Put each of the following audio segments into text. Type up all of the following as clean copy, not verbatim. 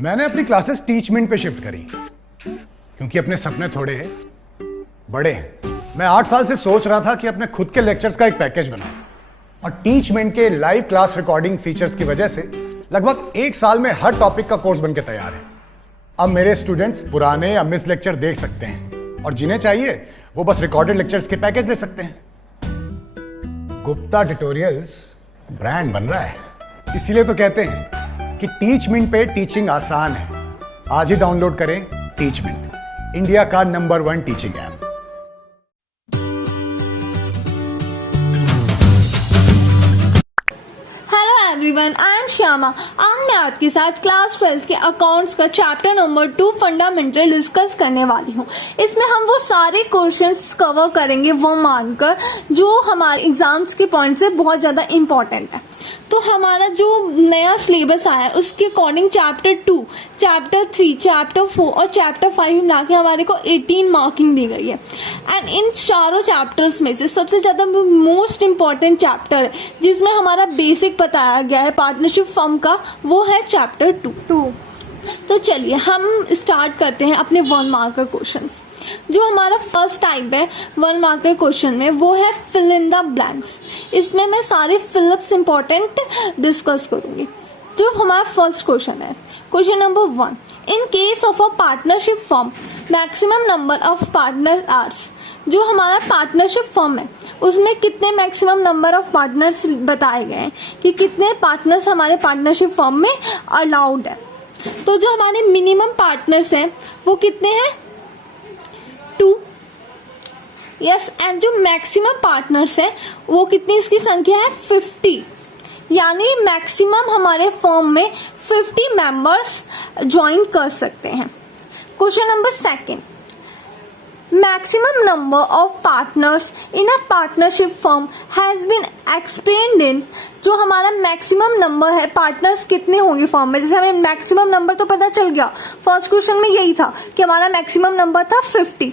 मैंने अपनी classes Teachmint पे शिफ्ट करी क्योंकि अपने सपने थोड़े बड़े हैं। मैं 8 साल से सोच रहा था कि अपने खुद के लेक्चर्स का एक पैकेज बनाऊं और टीचमेंट के लाइव क्लास रिकॉर्डिंग फीचर्स की वजह से लगभग 1 साल में हर टॉपिक का कोर्स बनके तैयार है। अब मेरे स्टूडेंट्स पुराने या मिस लेक्चर देख सकते हैं और जिन्हें चाहिए वो बस रिकॉर्डेड लेक्चर्स के पैकेज ले सकते हैं। गुप्ता ट्यूटोरियल्स ब्रांड बन रहा है, इसीलिए तो कहते हैं कि टीचमेंट पे टीचिंग आसान है। आज ही डाउनलोड करें टीचमेंट, इंडिया का number 1 teaching app. Everyone, I am Shyama. आज मैं आपके साथ क्लास 12 के अकाउंट्स का चैप्टर नंबर 2 फंडामेंटल डिस्कस करने वाली हूँ। इसमें हम वो सारे क्वेश्चंस कवर करेंगे वो मानकर जो हमारे एग्जाम्स के पॉइंट से बहुत ज्यादा इम्पोर्टेंट है। तो हमारा जो नया सिलेबस आया है उसके अकॉर्डिंग चैप्टर 2, चैप्टर 3, चैप्टर 4 और चैप्टर 5 मिला के हमारे को 18 मार्किंग दी गई है। एंड इन चारों चैप्टर्स में से सबसे ज्यादा मोस्ट इम्पोर्टेंट चैप्टर जिसमें हमारा बेसिक बताया गया है पार्टनरशिप फर्म का, वो है चैप्टर 2। तो चलिए हम स्टार्ट करते हैं अपने 1 मार्कर क्वेश्चंस। जो हमारा फर्स्ट टाइप है 1 मार्कर क्वेश्चन में, वो है फिल इन द ब्लैंक्स। इसमें मैं सारे फिलअप्स इंपॉर्टेंट डिस्कस करूंगी। जो हमारा फर्स्ट क्वेश्चन है, question number 1, in case of a partnership firm maximum number of partners. जो हमारा पार्टनरशिप फर्म है उसमें कितने मैक्सिमम नंबर ऑफ पार्टनर्स बताए गए हैं कि कितने पार्टनर्स हमारे पार्टनरशिप फर्म में अलाउड है। तो जो हमारे मिनिमम पार्टनर्स हैं वो कितने हैं, 2। यस, एंड जो मैक्सिमम पार्टनर्स हैं वो कितनी, इसकी संख्या है 50। यानी मैक्सिमम हमारे फर्म में 50 मेंबर्स ज्वाइन कर सकते हैं। Question number 2, maximum number of partners in a partnership firm has been explained in. जो हमारा मैक्सिमम नंबर है पार्टनर्स कितने होंगे फर्म में, जैसे हमें मैक्सिमम नंबर तो पता चल गया, फर्स्ट क्वेश्चन में यही था कि हमारा मैक्सिमम नंबर था 50।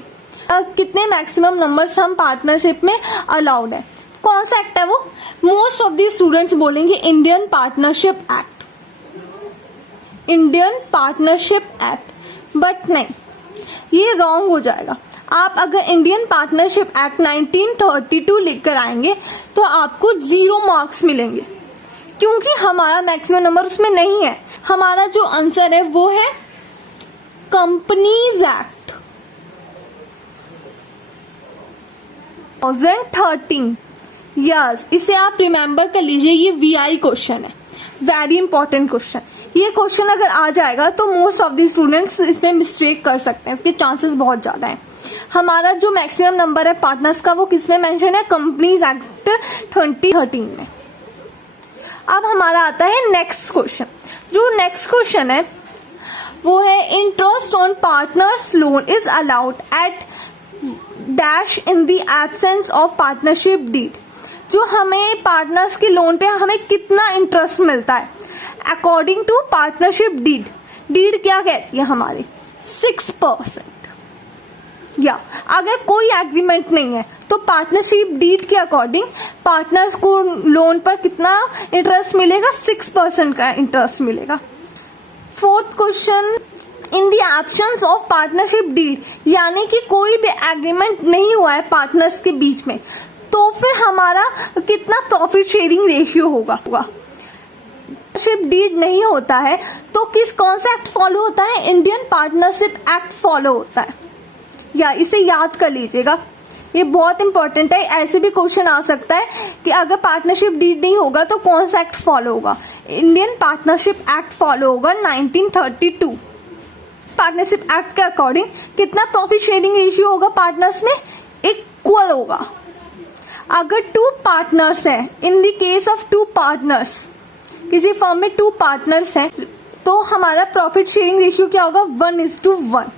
कितने मैक्सिमम नंबर्स हम पार्टनरशिप में अलाउड है। कौन सा एक्ट है वो? मोस्ट ऑफ द स्टूडेंट्स बोलेंगे Indian partnership act, Indian partnership act, but नहीं, ये रॉन्ग हो जाएगा। आप अगर इंडियन पार्टनरशिप एक्ट 1932 लिखकर आएंगे तो आपको 0 मार्क्स मिलेंगे क्योंकि हमारा मैक्सिमम नंबर उसमें नहीं है। हमारा जो आंसर है वो है कंपनीज एक्ट 2013। यस, इसे आप रिमेम्बर कर लीजिए, ये VI क्वेश्चन है, वेरी इंपॉर्टेंट क्वेश्चन। ये क्वेश्चन अगर आ जाएगा तो मोस्ट ऑफ द स्टूडेंट्स इसमें मिस्टेक कर सकते हैं, इसके चांसेस बहुत ज्यादा हैं। हमारा जो मैक्सिमम नंबर है पार्टनर्स का वो किसमें मेंशन है, कंपनीज एक्ट 2013 में। अब हमारा आता है नेक्स्ट क्वेश्चन। जो नेक्स्ट क्वेश्चन है वो है interest on partners loan is allowed at dash in the absence of partnership deed. जो हमें पार्टनर्स के लोन पे हमें कितना इंटरेस्ट मिलता है according to partnership deed. Deed क्या कहती है हमारी, 6%। या अगर कोई एग्रीमेंट नहीं है तो पार्टनरशिप डीड के अकॉर्डिंग पार्टनर्स को लोन पर कितना इंटरेस्ट मिलेगा, 6% का इंटरेस्ट मिलेगा। 4th question, in the absence of partnership deed, यानी कि कोई भी एग्रीमेंट नहीं हुआ है पार्टनर्स के बीच में, तो फिर हमारा कितना प्रॉफिट शेयरिंग रेशियो होगा। पार्टनरशिप डीड नहीं होता है तो कौन सा एक्ट फॉलो होता है, इंडियन पार्टनरशिप एक्ट फॉलो होता है। या इसे याद कर लीजिएगा, ये बहुत इंपॉर्टेंट है। ऐसे भी क्वेश्चन आ सकता है कि अगर पार्टनरशिप डीड नहीं होगा तो कौन सा एक्ट फॉलो होगा, इंडियन पार्टनरशिप एक्ट फॉलो होगा 1932। पार्टनरशिप एक्ट के अकॉर्डिंग कितना प्रॉफिट शेयरिंग रेशियो होगा पार्टनर्स में, इक्वल होगा। अगर 2 पार्टनर्स हैं, in the case of 2 partners, किसी फर्म में 2 पार्टनर्स हैं तो हमारा प्रॉफिट शेयरिंग रेशियो क्या होगा, 1:1।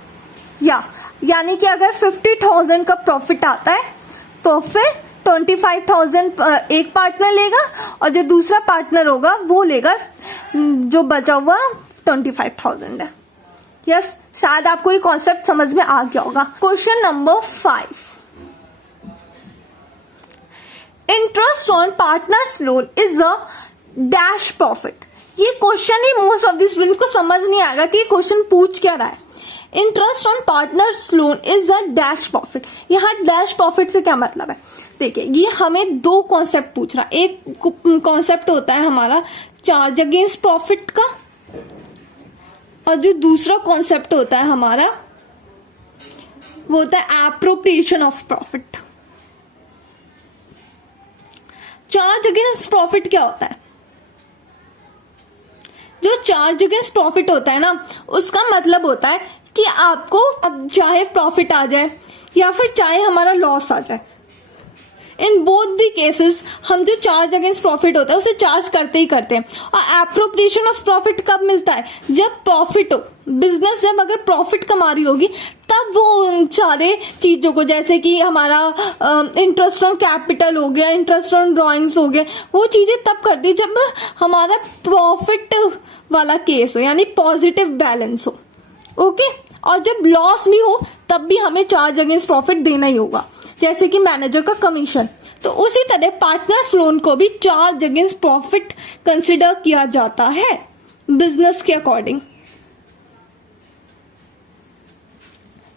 यानी कि अगर 50,000 का प्रॉफिट आता है तो फिर 25,000 एक पार्टनर लेगा और जो दूसरा पार्टनर होगा वो लेगा जो बचा हुआ 25,000 है। यस, शायद आपको ये कॉन्सेप्ट समझ में आ गया होगा। Question number 5, interest on partners loan is a dash profit. ये क्वेश्चन ही मोस्ट ऑफ द स्टूडेंट्स को समझ नहीं आएगा कि ये क्वेश्चन पूछ क्या रहा है। Interest on partners loan is a dash profit. यहाँ डैश प्रॉफिट से क्या मतलब है, देखिए ये हमें दो कॉन्सेप्ट पूछ रहा है। एक कॉन्सेप्ट होता है हमारा चार्ज अगेंस्ट प्रॉफिट का, और जो दूसरा कॉन्सेप्ट होता है हमारा वो होता है appropriation of profit. Charge against profit क्या होता है, जो चार्ज अगेंस्ट प्रॉफिट होता है ना, उसका मतलब होता है कि आपको अब चाहे प्रॉफिट आ जाए या फिर चाहे हमारा लॉस आ जाए, इन बोथ दी केसेस हम जो चार्ज अगेंस्ट प्रॉफिट होता है उसे चार्ज करते ही करते हैं। और एप्रोप्रिएशन ऑफ प्रॉफिट कब मिलता है, जब प्रॉफिट हो, बिजनेस जब अगर प्रॉफिट कमा रही होगी तब वो सारे चीजों को, जैसे कि हमारा इंटरेस्ट ऑन कैपिटल हो गया, इंटरेस्ट ऑन ड्रॉइंग्स हो गया, वो चीजें तब करती जब हमारा प्रॉफिट वाला केस हो, यानी पॉजिटिव बैलेंस हो। ओके, और जब लॉस भी हो तब भी हमें चार्ज अगेंस्ट प्रॉफिट देना ही होगा, जैसे कि मैनेजर का कमीशन। तो उसी तरह पार्टनर्स लोन को भी चार्ज अगेंस्ट प्रॉफिट कंसिडर किया जाता है बिजनेस के अकॉर्डिंग।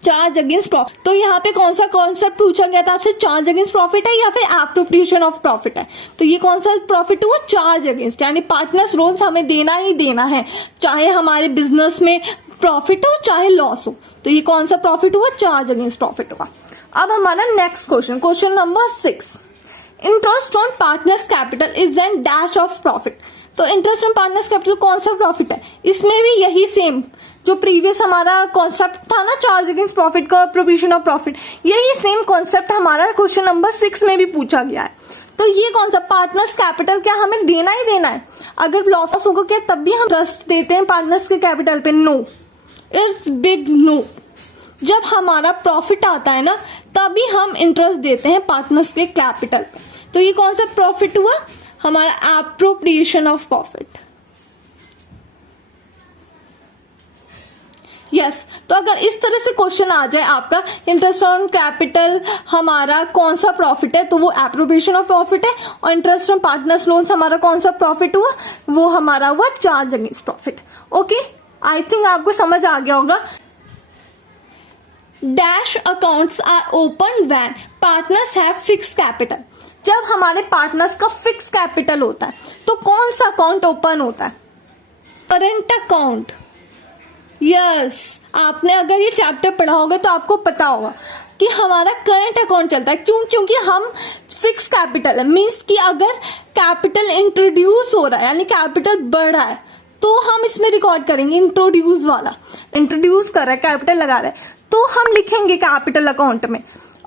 चार्ज अगेंस्ट प्रॉफिट, तो यहाँ पे कौन सा कॉन्सेप्ट पूछा गया था आपसे, चार्ज अगेंस्ट प्रॉफिट है या फिर एप्रोप्रिएशन ऑफ प्रॉफिट है। तो ये कौन सा प्रॉफिट हुआ, चार्ज अगेंस्ट, यानी पार्टनर्स लोन हमें देना ही देना है, चाहे हमारे बिजनेस में प्रॉफिट हो चाहे लॉस हो। तो ये कौन सा प्रॉफिट हुआ, चार्ज अगेंस्ट प्रॉफिट हुआ। अब हमारा next question, question number 6, interest on partners capital is an dash of profit. तो इंटरेस्ट ऑन पार्टनर्स कैपिटल कौन सा प्रॉफिट है, इसमें भी यही सेम जो प्रीवियस हमारा कॉन्सेप्ट था ना, चार्ज अगेंस्ट प्रॉफिट का, प्रोविजन ऑफ प्रॉफिट, यही सेम कॉन्सेप्ट हमारा क्वेश्चन नंबर 6 में भी पूछा गया है। तो ये कौन सा पार्टनर्स कैपिटल, क्या हमें देना ही देना है, अगर लॉस होगा क्या तब भी हम ट्रस्ट देते हैं पार्टनर्स के कैपिटल पे, नो, इट्स बिग नो। जब हमारा प्रॉफिट आता है ना तभी हम इंटरेस्ट देते हैं पार्टनर्स के कैपिटल पे। तो ये कौन सा प्रॉफिट हुआ, हमारा एप्रोप्रिएशन ऑफ प्रॉफिट। यस, तो अगर इस तरह से क्वेश्चन आ जाए आपका, इंटरेस्ट ऑन कैपिटल हमारा कौन सा प्रॉफिट है, तो वो एप्रोप्रिएशन ऑफ प्रॉफिट है, और इंटरेस्ट ऑन पार्टनर्स लोन्स हमारा कौन सा प्रॉफिट हुआ, वो हमारा हुआ charge against profit. Okay, I think आपको समझ आ गया होगा। Dash accounts are open when partners have fix capital. जब हमारे पार्टनर्स का फिक्स कैपिटल होता है तो कौन सा अकाउंट ओपन होता है, करंट अकाउंट। यस, आपने अगर ये चैप्टर पढ़ा होगा तो आपको पता होगा कि हमारा करंट अकाउंट चलता है। क्यों, क्योंकि हम फिक्स कैपिटल है, मीन्स कि अगर कैपिटल इंट्रोड्यूस हो रहा है यानी कैपिटल बढ़ रहा है तो हम इसमें रिकॉर्ड करेंगे इंट्रोड्यूस वाला, इंट्रोड्यूस कर रहा है, कैपिटल लगा रहा है तो हम लिखेंगे कैपिटल अकाउंट में,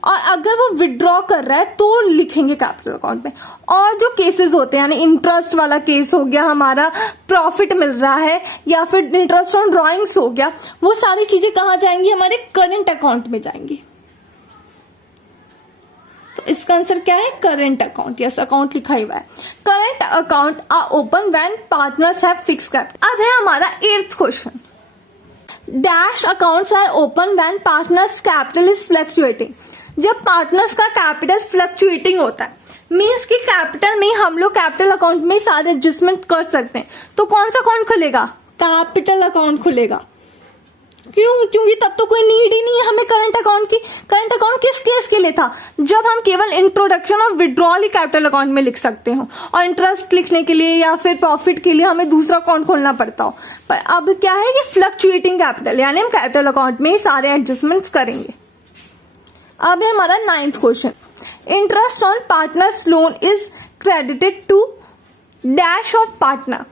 और अगर वो विड्रॉ कर रहा है तो लिखेंगे कैपिटल अकाउंट में। और जो केसेस होते हैं यानी इंटरेस्ट वाला केस हो गया, हमारा प्रॉफिट मिल रहा है, या फिर इंटरेस्ट ऑन ड्रॉइंग्स हो गया, वो सारी चीजें कहाँ जाएंगी, हमारे करंट अकाउंट में जाएंगी। तो इसका आंसर क्या है, करंट अकाउंट। यस, अकाउंट लिखा ही हुआ है। Current account are open when partners have fix capital. अब है हमारा 8th question, dash accounts are open when partners capital is fluctuating. जब पार्टनर्स का कैपिटल फ्लक्चुएटिंग होता है, मीन्स कि कैपिटल में हम लोग कैपिटल अकाउंट में सारे एडजस्टमेंट कर सकते हैं, तो कौन सा अकाउंट खुलेगा, कैपिटल अकाउंट खुलेगा। क्यों, क्योंकि तब तो कोई नीड ही नहीं है हमें करंट अकाउंट की। करंट अकाउंट किस केस के लिए था, जब हम केवल इंट्रोडक्शन और विड्रॉल ही कैपिटल अकाउंट में लिख सकते हो, और इंटरेस्ट लिखने के लिए या फिर प्रॉफिट के लिए हमें दूसरा अकाउंट खोलना पड़ता हो। पर अब क्या है कि फ्लक्चुएटिंग कैपिटल, यानी हम कैपिटल अकाउंट में ही सारे एडजस्टमेंट्स करेंगे। अब है हमारा 9th question, interest on partners loan is credited to dash of partner.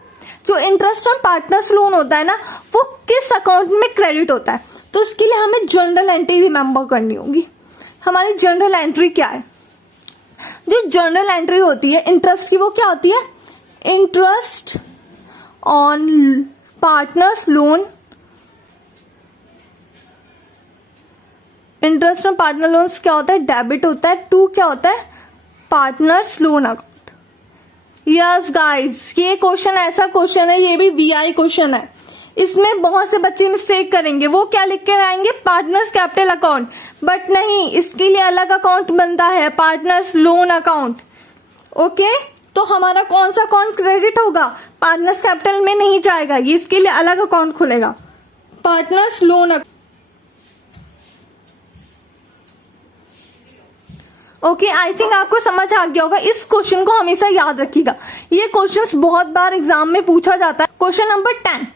जो इंटरेस्ट ऑन पार्टनर्स लोन होता है ना, वो किस अकाउंट में क्रेडिट होता है, तो इसके लिए हमें जर्नल एंट्री रिमेंबर करनी होगी। हमारी जर्नल एंट्री क्या है, जो जर्नल एंट्री होती है इंटरेस्ट की, वो क्या होती है, interest on partners loan, interest on partner loans क्या होता है, डेबिट होता है, टू क्या होता है, partners loan account. Yes guys, ये क्वेश्चन ऐसा क्वेश्चन है, ये भी वीआई क्वेश्चन है, इसमें बहुत से बच्चे मिस्टेक करेंगे, वो क्या लिख के आएंगे, पार्टनर्स कैपिटल अकाउंट, बट नहीं, इसके लिए अलग अकाउंट बनता है, पार्टनर्स लोन अकाउंट। ओके, तो हमारा कौन सा अकाउंट क्रेडिट होगा, पार्टनर्स कैपिटल में नहीं जाएगा, ये इसके लिए अलग अकाउंट खुलेगा, partners loan. Okay, I think आपको समझ आ गया होगा। इस क्वेश्चन को हमेशा याद रखिएगा, ये क्वेश्चन बहुत बार एग्जाम में पूछा जाता है। Question number 10,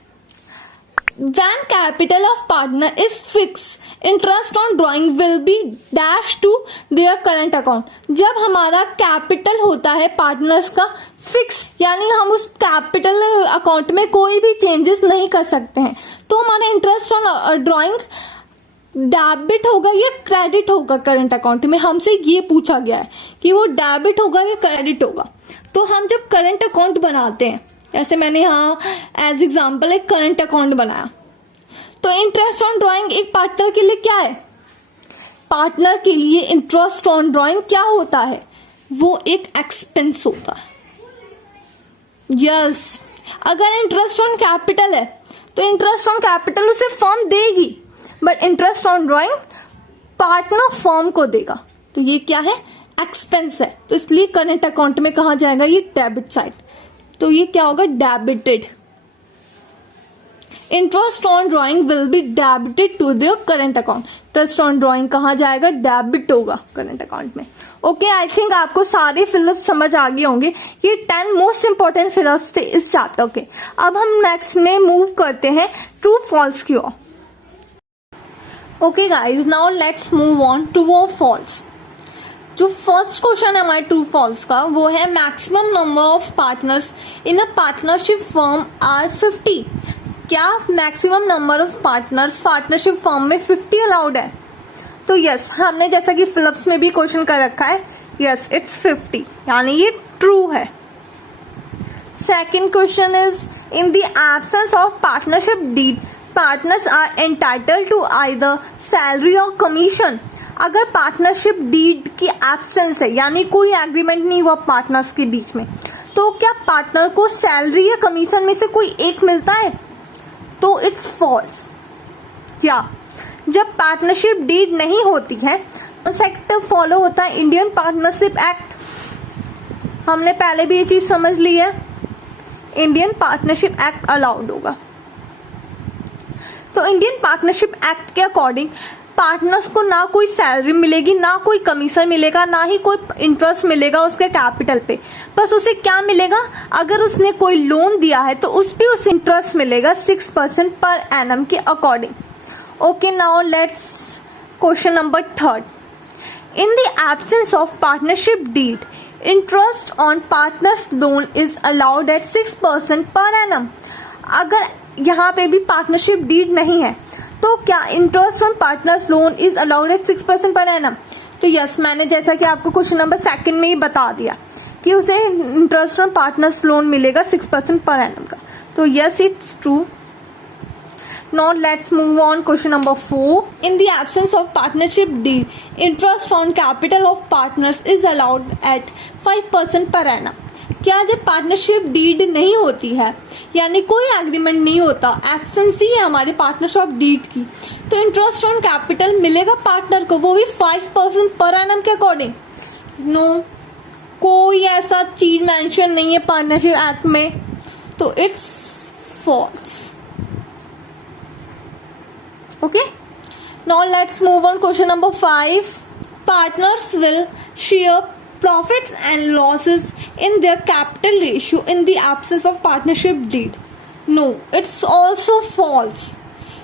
when capital of partner is fixed, interest on drawing will be dash to their current account। जब हमारा कैपिटल होता है पार्टनर्स का फिक्स, यानी हम उस कैपिटल अकाउंट में कोई भी चेंजेस नहीं कर सकते हैं, तो हमारा इंटरेस्ट ऑन ड्रॉइंग डेबिट होगा या क्रेडिट होगा करंट अकाउंट में। हमसे ये पूछा गया है कि वो डेबिट होगा या क्रेडिट होगा। तो हम जब करंट अकाउंट बनाते हैं, जैसे मैंने यहाँ एज एग्जांपल एक करंट अकाउंट बनाया, तो इंटरेस्ट ऑन ड्रॉइंग एक पार्टनर के लिए क्या है? पार्टनर के लिए इंटरेस्ट ऑन ड्रॉइंग क्या होता है? वो एक एक्सपेंस होता है। यस, अगर इंटरेस्ट ऑन कैपिटल है तो इंटरेस्ट ऑन कैपिटल उसे फर्म देगी, but interest on drawing partner firm को देगा। तो ये क्या है? एक्सपेंस है। तो इसलिए करंट अकाउंट में कहा जाएगा ये डेबिट साइड। तो ये क्या होगा? Debited. Interest on drawing will be debited to the current account. Interest on drawing कहा जाएगा? डेबिट होगा करंट अकाउंट में। ओके, आई थिंक आपको सारे फिलअप्स समझ आ गए होंगे। ये 10 मोस्ट इंपॉर्टेंट फिलअप्स थे इस चैप्टर के। अब हम नेक्स्ट में मूव करते हैं ट्रू फॉल्स की ओर। Okay guys, now let's move on true और फॉल्स। जो फर्स्ट क्वेश्चन है हमारे ट्रू फॉल्स का, वो है maximum number of partners in a partnership firm are 50। क्या maximum number of partners partnership firm में 50 अलाउड है? तो यस, हमने जैसा कि फिलअप्स में भी क्वेश्चन कर रखा है, यस इट्स 50, यानी ये ट्रू है। Second question is in the absence of partnership deed partners are entitled to either salary और कमीशन। अगर पार्टनरशिप डीड की एब्सेंस है, यानी कोई एग्रीमेंट नहीं हुआ पार्टनर्स के बीच में, तो क्या पार्टनर को सैलरी या कमीशन में से कोई एक मिलता है? तो इट्स फॉल्स। क्या जब पार्टनरशिप डीड नहीं होती है तो सेक्टर फॉलो होता है इंडियन पार्टनरशिप एक्ट। हमने पहले भी ये चीज समझ ली है, इंडियन पार्टनरशिप एक्ट अलाउड होगा। तो इंडियन पार्टनरशिप एक्ट के अकॉर्डिंग पार्टनर्स को ना कोई सैलरी मिलेगी, ना कोई कमीशन मिलेगा, ना ही कोई इंटरेस्ट मिलेगा उसके कैपिटल पे। बस उसे क्या मिलेगा? अगर उसने कोई लोन दिया है तो उस पे उसे इंटरेस्ट मिलेगा 6% पर एनम के according. Okay, now let's question number 3। In the absence of partnership deed interest on partners loan is allowed at 6% per annum. अगर यहाँ पे भी पार्टनरशिप डीड नहीं है तो क्या interest on partners loan is allowed at 6% per annum? तो yes, मैंने जैसा कि आपको क्वेश्चन नंबर 2 में ही बता दिया कि उसे इंटरेस्ट ऑन पार्टनर्स लोन मिलेगा 6% पर एनम का। तो yes, it's true. Now let's move on question number 4. In the absence of partnership deed, interest on capital of partners is allowed at 5% per annum. क्या जब partnership deed नहीं होती है, यानी कोई एग्रीमेंट नहीं होता, एब्सेंस ही है हमारे पार्टनरशिप डीड की, तो इंटरेस्ट ऑन कैपिटल मिलेगा पार्टनर को, वो भी 5% पर एनम के अकॉर्डिंग। नो, कोई ऐसा चीज मेंशन नहीं है पार्टनरशिप एक्ट में, तो it's false. Okay, now let's move on question number 5. Partners will share profits and losses in their capital ratio in the absence of partnership deed. No, it's also false.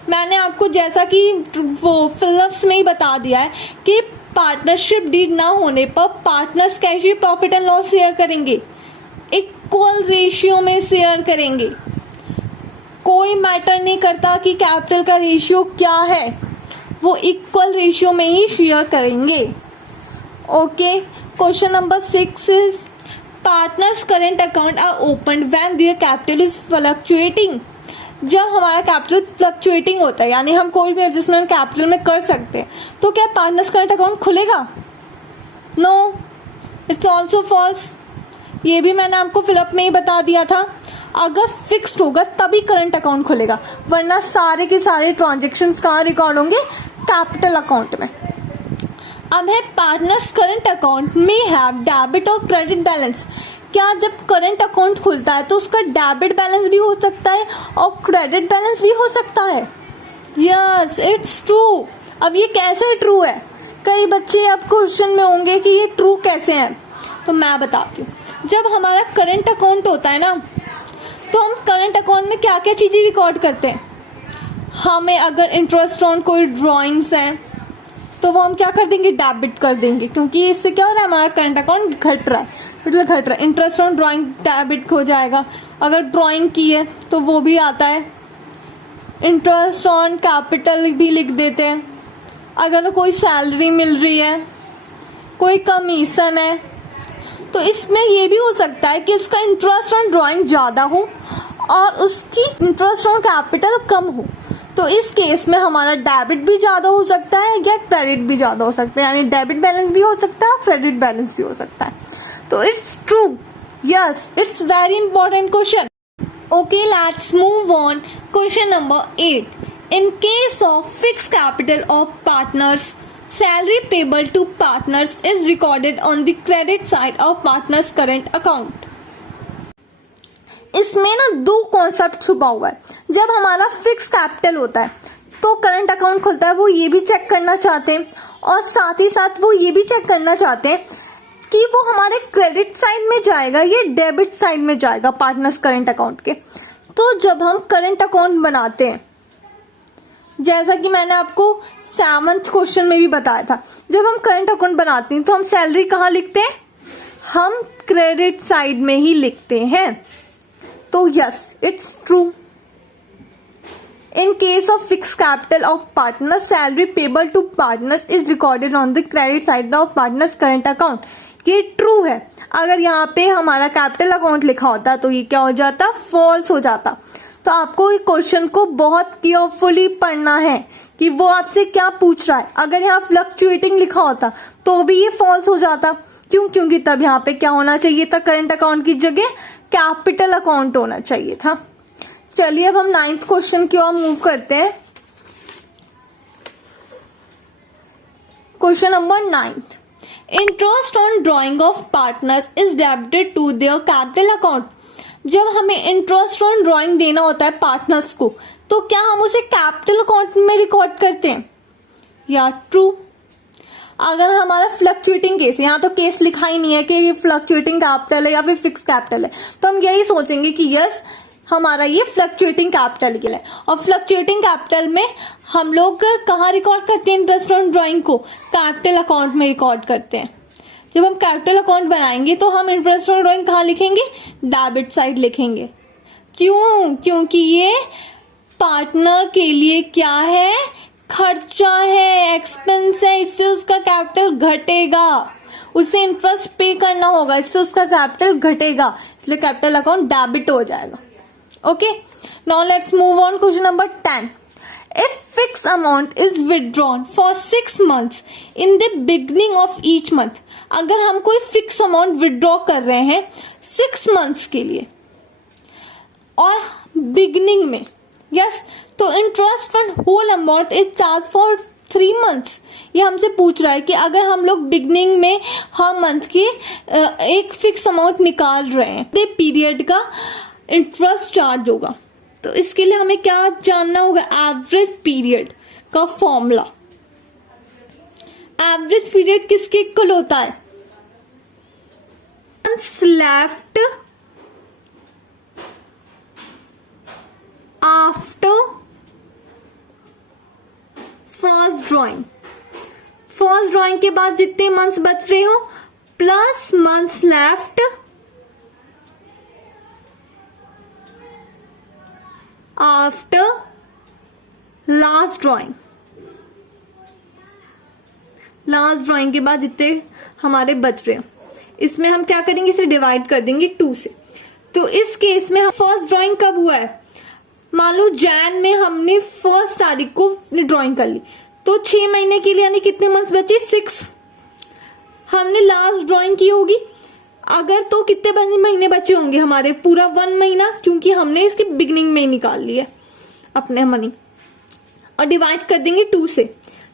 मैंने आपको जैसा कि वो fill-ups में ही बता दिया है कि पार्टनरशिप डीड ना होने पर पार्टनर्स कैसे प्रॉफिट एंड लॉस शेयर करेंगे? इक्वल रेशियो में शेयर करेंगे। कोई मैटर नहीं करता कि कैपिटल का रेशियो क्या है, वो इक्वल रेशियो में ही शेयर करेंगे। Okay, question number 6 is partners current account are open when their capital is fluctuating. जब हमारा कैपिटल फ्लक्चुएटिंग होता है, यानी हम कोई भी एडजस्टमेंट कैपिटल में कर सकते हैं, तो क्या पार्टनर्स करेंट अकाउंट खुलेगा? No, it's also false. ये भी मैंने आपको फिलअप में ही बता दिया था, अगर फिक्स्ड होगा तभी करंट अकाउंट खुलेगा, वरना सारे के सारे ट्रांजेक्शन्स कहाँ रिकॉर्ड होंगे? कैपिटल अकाउंट में। अब है पार्टनर्स करंट अकाउंट में हैव डेबिट और क्रेडिट बैलेंस। क्या जब करंट अकाउंट खुलता है तो उसका डेबिट बैलेंस भी हो सकता है और क्रेडिट बैलेंस भी हो सकता है? Yes, it's true. अब ये कैसे ट्रू है? कई बच्चे अब क्वेश्चन में होंगे कि ये ट्रू कैसे है, तो मैं बताती हूँ। जब हमारा करंट अकाउंट होता है ना, तो हम करंट अकाउंट में क्या क्या चीजें रिकॉर्ड करते हैं। हमें अगर इंटरेस्ट ऑन कोई ड्रॉइंग्स हैं तो वो हम क्या कर देंगे, डेबिट कर देंगे, क्योंकि इससे क्या हो रहा है, हमारा करंट अकाउंट घट रहा है, मतलब घट रहा है। इंटरेस्ट ऑन ड्रॉइंग डेबिट हो जाएगा। अगर ड्रॉइंग की है तो वो भी आता है। इंटरेस्ट ऑन कैपिटल भी लिख देते हैं। अगर कोई सैलरी मिल रही है, कोई कमीशन है, तो इसमें ये भी हो सकता है कि इसका इंटरेस्ट ऑन ड्रॉइंग ज्यादा हो और उसकी इंटरेस्ट ऑन कैपिटल कम हो। तो इस केस में हमारा डेबिट भी ज्यादा हो सकता है या क्रेडिट भी ज्यादा हो सकता है, यानी डेबिट बैलेंस भी हो सकता है और क्रेडिट बैलेंस भी हो सकता है। तो it's true, yes, it's very important question. Okay, let's move on. Question number 8. In case of fixed capital of partners, salary payable to partners is recorded on the credit side of partners' current account. इसमें ना दो concept छुपा हुआ है। जब हमारा fix capital होता है तो करंट अकाउंट खुलता है, वो ये भी चेक करना चाहते हैं और साथ ही साथ वो ये भी चेक करना चाहते हैं कि वो हमारे क्रेडिट साइड में जाएगा या डेबिट साइड में जाएगा पार्टनर्स करंट अकाउंट के। तो जब हम करंट अकाउंट बनाते हैं, जैसा कि मैंने आपको 7th क्वेश्चन में भी बताया था, जब हम करंट अकाउंट बनाते हैं तो हम सैलरी कहाँ लिखते हैं, हम क्रेडिट साइड में ही लिखते हैं। तो yes, it's true. In case of fix capital of partner, salary payable to partners is recorded on the credit side of partners current account. ये ट्रू है। अगर यहाँ पे हमारा कैपिटल अकाउंट लिखा होता तो ये क्या हो जाता, फॉल्स हो जाता। तो आपको इस क्वेश्चन को बहुत केयरफुली पढ़ना है कि वो आपसे क्या पूछ रहा है। अगर यहाँ फ्लक्चुएटिंग लिखा होता तो भी ये फॉल्स हो जाता। क्यों? क्योंकि तब यहाँ पे क्या होना चाहिए था, करंट अकाउंट की जगह कैपिटल अकाउंट होना चाहिए था। चलिए अब हम 9th क्वेश्चन की ओर मूव करते हैं। Question number 9. Interest on drawing of partners is debited to their capital account. जब हमें इंटरेस्ट ऑन ड्रॉइंग देना होता है पार्टनर्स को, तो क्या हम उसे कैपिटल अकाउंट में रिकॉर्ड करते हैं? या ट्रू। अगर हमारा फ्लक्चुएटिंग केस, यहाँ तो केस लिखा ही नहीं है कि ये फ्लक्चुएटिंग कैपिटल है या फिर फिक्स कैपिटल है, तो हम यही सोचेंगे कि यस, हमारा ये फ्लक्चुएटिंग कैपिटल के लिए। और फ्लक्चुएटिंग कैपिटल में हम लोग कहाँ रिकॉर्ड करते हैं इंटरेस्ट ऑन ड्रॉइंग को? कैपिटल अकाउंट में रिकॉर्ड करते हैं। जब हम कैपिटल अकाउंट बनाएंगे तो हम इंटरेस्ट ऑन ड्रॉइंग कहाँ लिखेंगे? डेबिट साइड लिखेंगे। क्यों? क्योंकि ये पार्टनर के लिए क्या है, खर्चा है, एक्सपेंस है, इससे उसका कैपिटल घटेगा, उसे इंटरेस्ट पे करना होगा, इससे उसका कैपिटल घटेगा, इसलिए कैपिटल अकाउंट डेबिट हो जाएगा। Okay, now let's move on. Question number 10. If fixed amount is withdrawn for 6 months in the beginning of each month, अगर हम कोई फिक्स अमाउंट विड्रॉ कर रहे हैं 6 मंथ्स के लिए और बिगिनिंग में, यस, तो interest on whole amount is charge for 3 months. ये हमसे पूछ रहा है कि अगर हम लोग बिगिनिंग में हर मंथ के एक फिक्स अमाउंट निकाल रहे हैं, तो पीरियड का इंटरेस्ट चार्ज होगा। तो इसके लिए हमें क्या जानना होगा? एवरेज पीरियड का फॉर्मूला। एवरेज पीरियड किसके इक्वल होता है? Months left after first drawing. First drawing के बाद जितने मंथ्स बच रहे हो plus months left after last drawing. Last drawing के बाद जितने हमारे बच रहे हैं, इसमें हम क्या करेंगे, इसे डिवाइड कर देंगे 2 से। तो इस केस में फर्स्ट ड्रॉइंग कब हुआ है? मान लो जैन में हमने 1 तारीख को ड्रॉइंग कर ली, तो 6 महीने के लिए यानी कितने मंथ्स बचे? 6। हमने लास्ट ड्रॉइंग की होगी अगर, तो कितने महीने बचे होंगे हमारे? पूरा 1 महीना, क्योंकि हमने इसकी बिगिनिंग में ही निकाल लिया अपने मनी, और डिवाइड कर देंगे 2 से।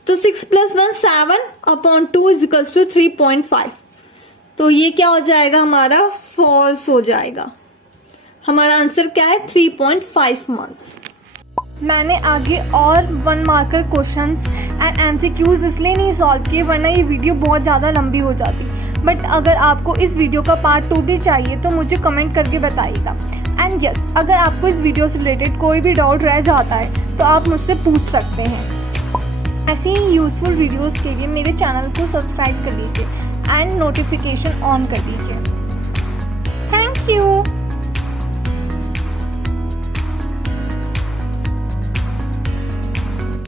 तो 6 + 1 7 अपॉन 2 इज इक्वल्स टू 3.5। तो ये क्या हो जाएगा, हमारा फॉल्स हो जाएगा। हमारा आंसर क्या है, 3.5 मंथ्स। मैंने आगे और 1 मार्कर क्वेश्चंस एंड एमसीक्यूज इसलिए नहीं सॉल्व किए, वरना ये वीडियो बहुत ज़्यादा लंबी हो जाती। बट अगर आपको इस वीडियो का पार्ट 2 भी चाहिए तो मुझे कमेंट करके बताइएगा। एंड यस, अगर आपको इस वीडियो से रिलेटेड कोई भी डाउट रह जाता है तो आप मुझसे पूछ सकते हैं। ऐसी ही यूजफुल वीडियोस के लिए मेरे चैनल को सब्सक्राइब कर लीजिए एंड नोटिफिकेशन ऑन कर लीजिए। Thank you.